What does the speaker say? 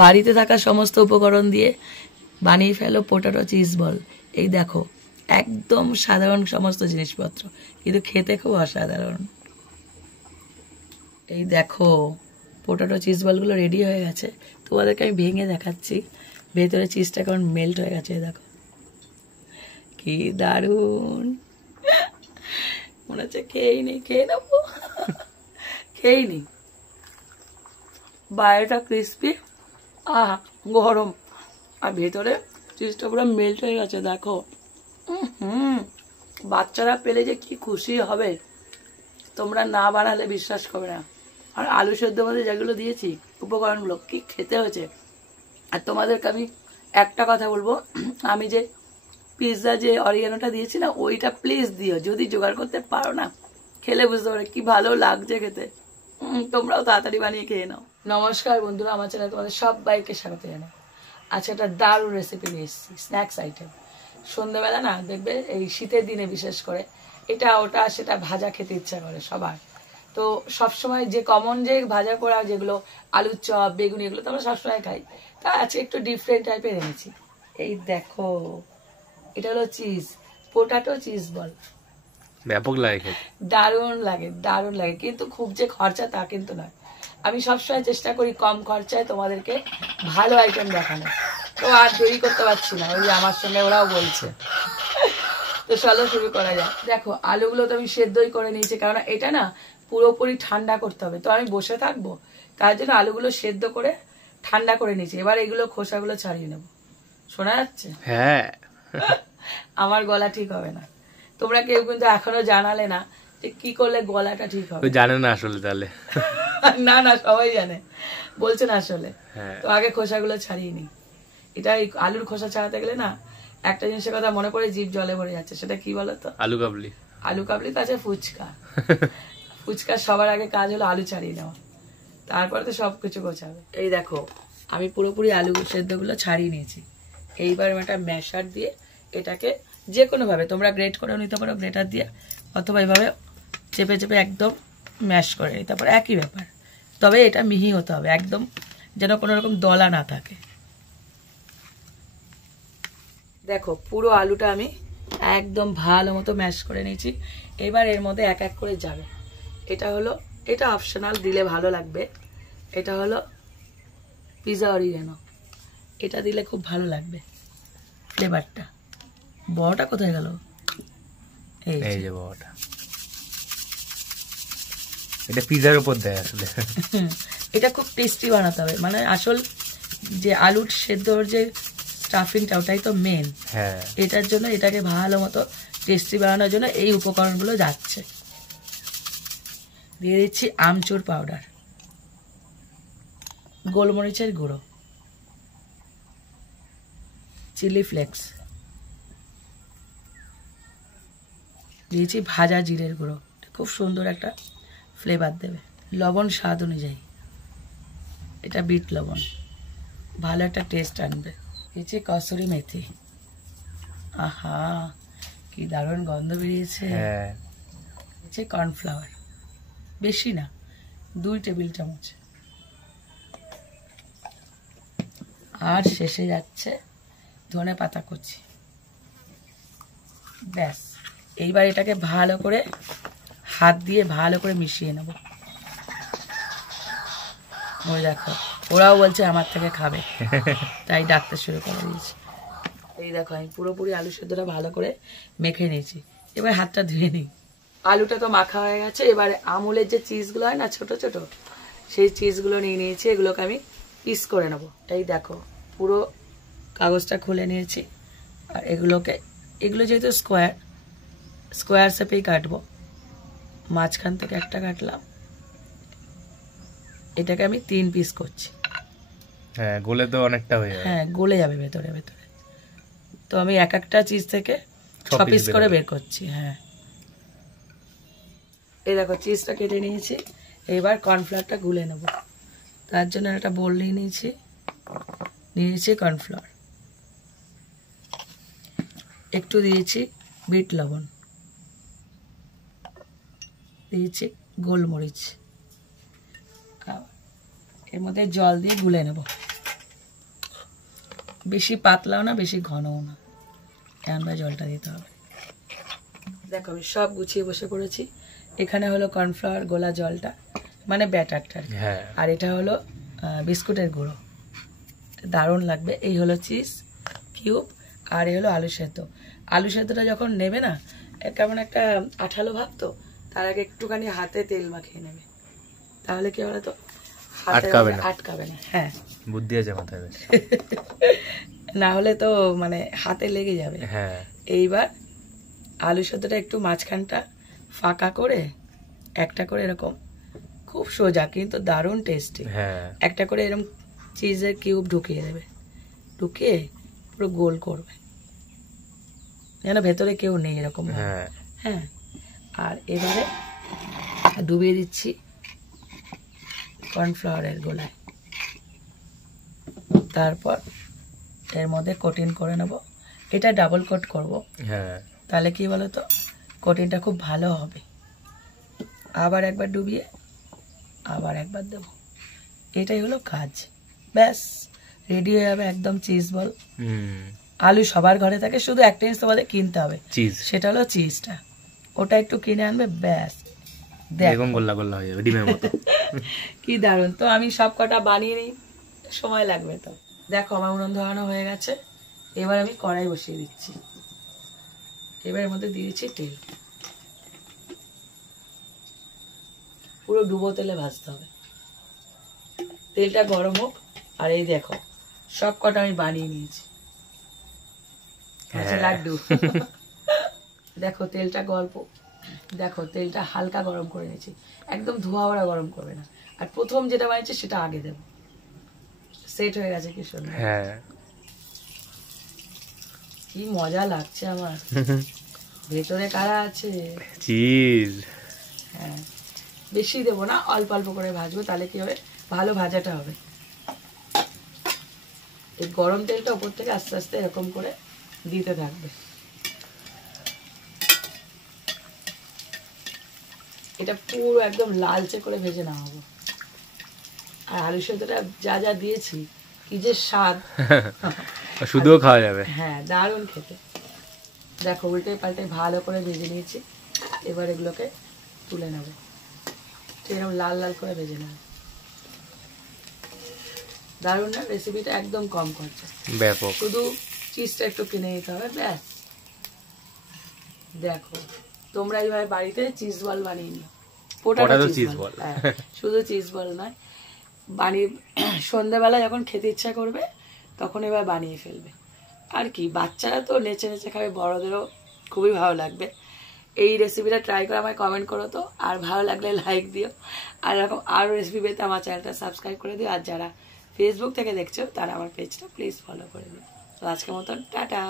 বাড়িতে থাকা সমস্ত উপকরণ দিয়ে বানিয়ে ফেলো পটেটো চিজ বল। এই দেখো একদম সাধারণ সমস্ত জিনিসপত্র, কিন্তু খেতে খুব অসাধারণ। এই দেখো পটেটো চিজ বলগুলো রেডি হয়ে গেছে, তোমাদেরকে আমি ভেঙে দেখাচ্ছি ভেতরে চিজটা কেমন মেল্ট হয়ে গেছে। দেখো কি দারুণ, মনে হচ্ছে খেয়েই নেই, খেয়ে নেবো, খেয়েই নেই। বাইরেটা ক্রিস্পি গরম, আর ভেতরে চিজটা পুরো মেল্ট হয়ে গেছে। দেখো বাচ্চারা পেলে যে কি খুশি হবে, তোমরা না বানালে বিশ্বাস করবে না। আর আলু সেদ্ধ মধ্যে যেগুলো দিয়েছি উপকরণগুলো কি খেতে হয়েছে। আর তোমাদেরকে আমি একটা কথা বলবো, আমি যে পিৎজা যে অরিগানোটা দিয়েছি না, ওইটা প্লিজ দিও যদি জোগাড় করতে পারো না, খেলে বুঝতে পারো কি ভালো লাগছে খেতে। তোমরাও তাড়াতাড়ি বানিয়ে খেয়ে নাও। নমস্কার বন্ধুরা, আমার চ্যানেলে তোমাদের সবাইকে স্বাগত জানাই। আজকে একটা দারুণ রেসিপি নিয়ে এসেছি, স্ন্যাক্স আইটেম। সন্ধ্যেবেলা না দেখবে এই শীতের দিনে বিশেষ করে এটা ওটা সেটা ভাজা খেতে ইচ্ছা করে সবার। তো সবসময় যে কমন যে ভাজা পোড়া যেগুলো আলুর চপ বেগুনি এগুলো তো আমরা সবসময় খাই, তা আজকে একটু ডিফারেন্ট টাইপের এনেছি। এই দেখো এটা হলো চিজ, পোটাটো চিজ বল। ব্যাপক লাগে, দারুণ লাগে, দারুণ লাগে, কিন্তু খুব যে খরচা তা কিন্তু নয়। আমি সবসময় চেষ্টা করি কম খরচায় তোমাদেরকে ভালো আইটেম দেখানো। তো আর দেরি করতে পারছি না, ওই আমার সঙ্গে ওরাও বলছে। তো চলো শুরু করা যায়। দেখো আলুগুলো তো আমি সেদ্ধই করে নিয়েছি, কারণ এটা না পুরোপুরি ঠান্ডা করতে হবে, তো আমি বসে থাকবো, তার জন্য আলুগুলো সেদ্ধ করে ঠান্ডা করে নিয়েছি। এবার এগুলো খোসাগুলো ছাড়িয়ে নেবো। শোনা যাচ্ছে? হ্যাঁ। আমার গলা ঠিক হবে না, তোমরা কেউ কিন্তু এখনো জানালে না যে কি করলে গলাটা ঠিক হবে। জানে না আসলে তাহলে? না না সবাই জানে, বলছে না আসলে। তো আগে খোসাগুলো ছাড়িয়ে নি। এটা আলুর খোসা ছাড়াতে গেলে না একটা জিনিসের কথা মনে পড়ে, জিভ জলে ভরে যাচ্ছে। সেটা কি বলতো? আলু কাবলি। আলু কাবলি তো আছে, ফুচকা। ফুচকা সবার আগে কাজ হলো আলু ছাড়িয়ে নেওয়া, তারপরে তো সবকিছু গোছাবে। এই দেখো আমি পুরোপুরি আলু সেদ্ধ গুলো ছাড়িয়ে নিয়েছি। এইবার আমি একটা ম্যাশার দিয়ে এটাকে যে কোনো ভাবে তোমরা গ্রেট করে নিতে পারো, গ্রেটার দিয়ে, অথবা এইভাবে চেপে চেপে একদম ম্যাশ করে নিতে পারো, একই ব্যাপার। তবে এটা মিহি হতে হবে একদম, যেন কোনো রকম দলা না থাকে। দেখো পুরো আলুটা আমি একদম ভালো মতো ম্যাশ করে নিয়েছি। এবার এর মধ্যে এক এক করে যাবে। এটা অপশনাল, দিলে ভালো লাগবে। এটা হলো পিৎজা অরিগানো, এটা দিলে খুব ভালো লাগবে ফ্লেভারটা। বড়টা কোথায় গেল? এই যে বড়টা, এটা পিৎজার উপর দেয় আসলে। এটা খুব টেস্টি বানাতে হবে, মানে আসল যে আলুর সেদ্ধর যে স্টাফিংটা ওটাই তো মেন। হ্যাঁ, এটার জন্য এটাকে ভালো মতো টেস্টি বানানোর জন্য এই উপকরণগুলো যাচ্ছে। দিয়ে দিচ্ছি আমচুর পাউডার, গোলমরিচের গুঁড়ো, চিলি ফ্লেক্স, দিয়েছি ভাজা জিরের গুঁড়ো, খুব সুন্দর একটা ফ্লেভার দেবে। লবণ স্বাদ অনুযায়ী, এটা বিট লবণ, ভালো একটা টেস্ট আনবে। দিয়েছি কসুরি মেথি, আহা কি দারুণ গন্ধ বেরিয়েছে। দিয়েছি কর্নফ্লাওয়ার, বেশি না, 2 টেবিল চামচ। আর শেষে যাচ্ছে ধনে পাতা কুচি। ব্যাস, এইবার এটাকে ভালো করে হাত দিয়ে ভালো করে মিশিয়ে নেব। ওই দেখো ওরাও বলছে আমার থেকে খাবে, তাই ডাকতে শুরু করে দিয়েছি। এই দেখো আমি পুরোপুরি আলু সেদ্ধটা ভালো করে মেখে নিয়েছি। এবার হাতটা ধুয়ে নিই। আলুটা তো মাখা হয়ে গেছে। এবার আমুলের যে চিজগুলো হয় না ছোট ছোট, সেই চিজগুলো নিয়ে নিয়েছি, এগুলোকে আমি পিস করে নেব। এই দেখো পুরো কাগজটা খুলে নিয়েছি। আর এগুলো যেহেতু স্কোয়ার শেপেই কাটবো, মাঝখান থেকে একটা কাটলাম, এটাকে আমি 3 পিস করছি। হ্যাঁ, গলে তো অনেকটা হয়ে যাবে। হ্যাঁ, গলে যাবে ভেতরে ভেতরে। তো আমি এক একটা চিজ থেকে 6 পিস করে বের করছি। হ্যাঁ, এই দেখো চিজটা কেটে নিয়েছি। এবার কর্নফ্লাওয়ারটা গুলে নেব, তার জন্য একটা বোল নিয়ে নিয়েছি কর্নফ্লাওয়ার, একটু দিয়েছি বিট লবণ, দিয়েছি গোলমরিচ, এর মধ্যে জল দিয়ে গুলে নেব। বেশি পাতলাও না বেশি ঘনও না, এমনভাবে জলটা দিতে হবে। দেখো আমি সব গুছিয়ে বসে পড়েছি। এখানে হলো কর্নফ্লাওয়ার গোলা জলটা, মানে ব্যাটারটা, হ্যাঁ আর এটা হলো বিস্কুটের গুঁড়ো, দারুণ লাগবে। এই হলো চিজ কিউব, আর এই হলো আলু সেদ্ধ। আলু সেদ্ধটা যখন নেবে না, কেমন একটা আঠালো ভাব, তো তার আগে একটুখানি হাতে তেল মাখিয়ে নেবে, তাহলে কি বলো তো আটকাবে না। হ্যাঁ, বুদ্ধি আছে মাথায় বেশ। না হলে তো মানে হাতে লেগে যাবে। হ্যাঁ, এইবার আলু সেদ্ধটা একটু মাঝখানটা ফাঁকা করে একটা করে এরকম, খুব সোজা কিন্তু দারুণ টেস্টি, হ্যাঁ একটা করে এরকম চিজের কিউব ঢুকিয়ে দেবে, ঢুকিয়ে পুরো গোল করবে যেন ভেতরে কেউ নেই এরকম। হ্যাঁ হ্যাঁ, আর এবারে ডুবিয়ে দিচ্ছি কর্নফ্লাওয়ারের গোলায়, তারপর এর মধ্যে কোটিং করে নেব। এটা ডাবল কোট করব, হ্যাঁ তাহলে কি বলো তো কোটিংটা খুব ভালো হবে। আবার একবার ডুবিয়ে আবার একবার দেব, এটাই হলো কাজ। ব্যাস রেডি হয়ে যাবে একদম চিজ বল। আলু সবার ঘরে থাকে, শুধু একটা জিনিস তোমাদের কিনতে হবে, চিজ। সেটা হলো চিজটা, ওটা একটু কিনে আনবে, ব্যাস দেখো গোল্লা গোল্লা হয়ে যাবে ডিমের মতো। কি দারুণ। তো আমি সব কটা বানিয়ে নিই, সময় লাগবে তো। দেখো আমার উনুন ধরানো হয়ে গেছে, এবার আমি কড়াই বসিয়ে দিচ্ছি। এবার এর মধ্যে দিয়ে দিচ্ছি তেল, পুরো ডুবো তেলে ভাজতে হবে। তেলটা গরম হোক, আর এই দেখো সব কটা আমি বানিয়ে নিয়েছি লাড্ডু। দেখো তেলটা গল্প, দেখো তেলটা হালকা গরম করে নিয়েছি, একদম ধোয়া ওরা গরম করবে না। আর প্রথম যেটা বানিয়েছি সেটা আগে দেবো, সেট হয়ে গেছে কি সুন্দর। হ্যাঁ, কি মজা লাগছে আমার। ভেতরে কারা আছে? চিজ। হ্যাঁ, বেশি দেবো না, অল্প অল্প করে ভাজবো, তাহলে কি হবে ভালো ভাজাটা হবে। এই গরম তেলটা উপর থেকে আস্তে আস্তে এরকম করে দিতে থাকবে। এটা পুরো একদম লালচে করে ভেজে নেওয়া হবে। আর আলু সেদ্ধটা যা যা দিয়েছি, কি যে স্বাদ, শুধুও খাওয়া যাবে। হ্যাঁ, দারুণ খেতে। দেখো উল্টে পাল্টে ভালো করে ভেজে নিয়েছি, এবার এগুলোকে তুলে নেবে, এরকম লাল লাল করে ভেজে নেবে। দারুণ না রেসিপিটা, একদম কম খরচা, ব্যাপক। শুধু চিজটা একটু কিনে নিতে হবে, ব্যাস। দেখো তোমরা এইভাবে বাড়িতে চিজ বল বানিয়ে নিও, পোটাটো চিজ বল। হ্যাঁ, শুধু চিজ বল নয়, বানিয়ে সন্ধ্যাবেলা যখন খেতে ইচ্ছা করবে তখন এবার বানিয়ে ফেলবে। আর কি, বাচ্চারা তো নেচে নেচে খাবে, বড়দেরও খুবই ভালো লাগবে। এই রেসিপিটা ট্রাই করে আমায় কমেন্ট করো তো, আর ভালো লাগলে লাইক দিও, আর এরকম আরও রেসিপি পেতে আমার চ্যানেলটা সাবস্ক্রাইব করে দিও। আর যারা ফেসবুক থেকে দেখছো তারা আমার পেজটা প্লিজ ফলো করে দিও। তো আজকের মতন টাটা।